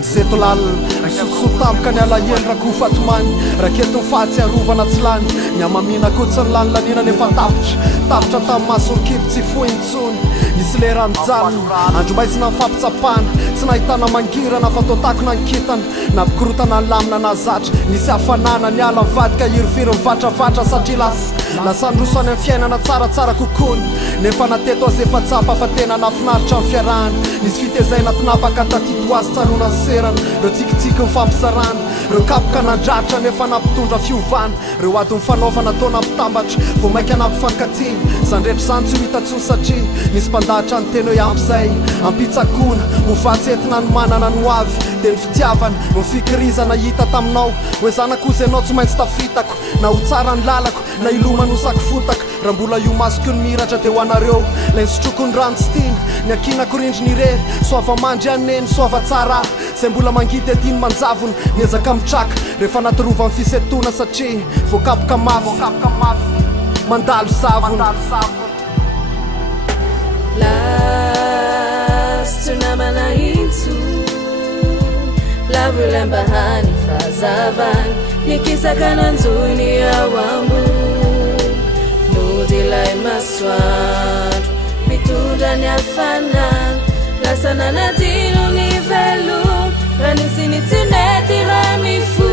Setolal Sutam la yen raku fatman Raketon fatsy arovana tsy lany Nyamamina kotsany lany lanina nefa tapitra tamason kip tsy fointsony Nisy lera mijalony Andro maitsy na mifampitsapana Tsy nahitana mangirana fa totakona nkitana Napikorotana lamina na zatra Nisy hafanana ny ala vadika irifiry mivatravatra satria lasa androsany amin'ny fiainana tsaratsara kokony Nefa nateto azy efa tsapa fa tena nafinaritra amin'ny fiarahana Nisy fitezaina tinapaka tatito azy tsanona serana Reo tsikitsiky mifampisarana Reo kapoka nandratra nefa nampitondra fiovana Reo ady mifanaovana tona mpitambatra Vao maika nampifankatiny Zandretra zany tsy ho hitantsony satria Nisy mpandahatra ny teny hoe ampy zay Ampitsakona Hovatsy entina ny manana ny hoavy De ny fitiavana Ny fikirizana hita taminao Hoe zanakozy ianao tsy maintsy tafitako Na ho tsara ny lalako Na ilomano saky fotaka Raha mbola io masoko ny miratra de ho anareo Lay sotroko ny rano tsy tina Ny akinako rindry ny rery Soava mandry aneny soava tsara Zay mbola mangidy adiny manjavony Niezaka mitraka Rehefa natorova ny fisetona satria Voakapoka mafy Mandalo savony Lasto namana intso Lavulambahani fazavany Nikisaka nanzuni awamu Nudilai maswatu Mitunda nyafana Lasana natinu nivelu Ranisini tineti ramifu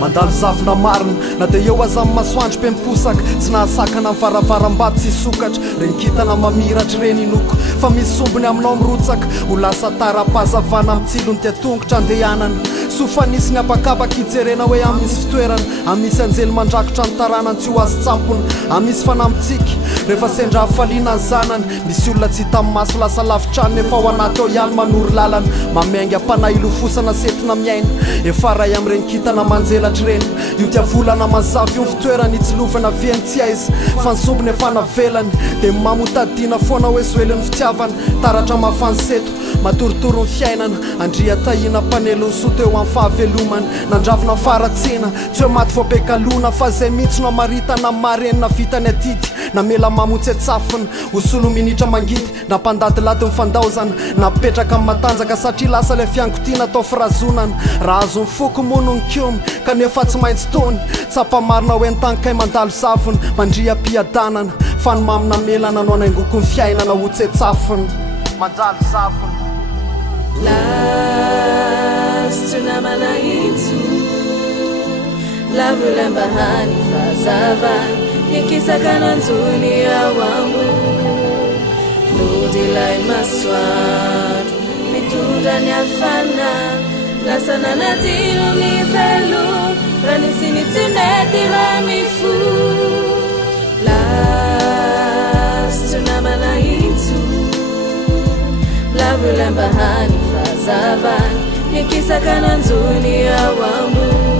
Mandalo zavona marina Na de eo aza masoandro pe miposaka Tsy nahasakana amin'ny varavaram-bato tsy sokatra Renikitana mamiratra reny inoko Fa misy sombony aminao mirotsaka Ho lasa tara-pazavana mitsilony tia tongotra andehanana Sofa nisy ny apakapaka hijerena hoe amisy fitoerana Amisy anjely mandrakotra ny tarana tsy ho azy tsampona Amisy fanamitsika Rehefa sendra hafaliana ny zanany Misy olona tsy hita maso lasa lavitrany Nefa ho anaty ao ihany manory lalana Mamenga mpanay ilofosana setina miaina Efa ray amin'ny renikitana manjelatra reny Io tia volana mazavy io ny fitoerana Itsilovana viany tsy aiza Fa ny sombony efa navelany De mamotadina foana hoe zoeliny fitiavana Taratra mafanseto Matorotoro ny fiainana Andria tahina panelo ny soto eo amin'ny fahavelomana Nandravona faratsina Tsy hoe maty voabekalona Fa zay mihitsy no amaritana marenina vitany atidy Namela mamotsy atsafina Osolo minitra mangidy Nampandadilady mifandaozana Napetraka amin'ny matanjaka Satria lasa le fiangotina tao firazonana Raha azo ny foko mono ny kiomy Kanefa tsy maintsy tony Tsapamarina hoe ny tankay mandalo savona Mandria piadanana Fa ny mamina melana no anaingoko ny fiainana ho tsetsafina Mandalo savona Lasto namana intso Lavulambahani fazavany Nikisaka nanzuni awamu Nudilai maswatu Mitunda nyafana Lasana natinu nivelu Ranisini tineti ramifu Lasto namana intso Lavulambahani fazavany Nikisaka nanzuni awamu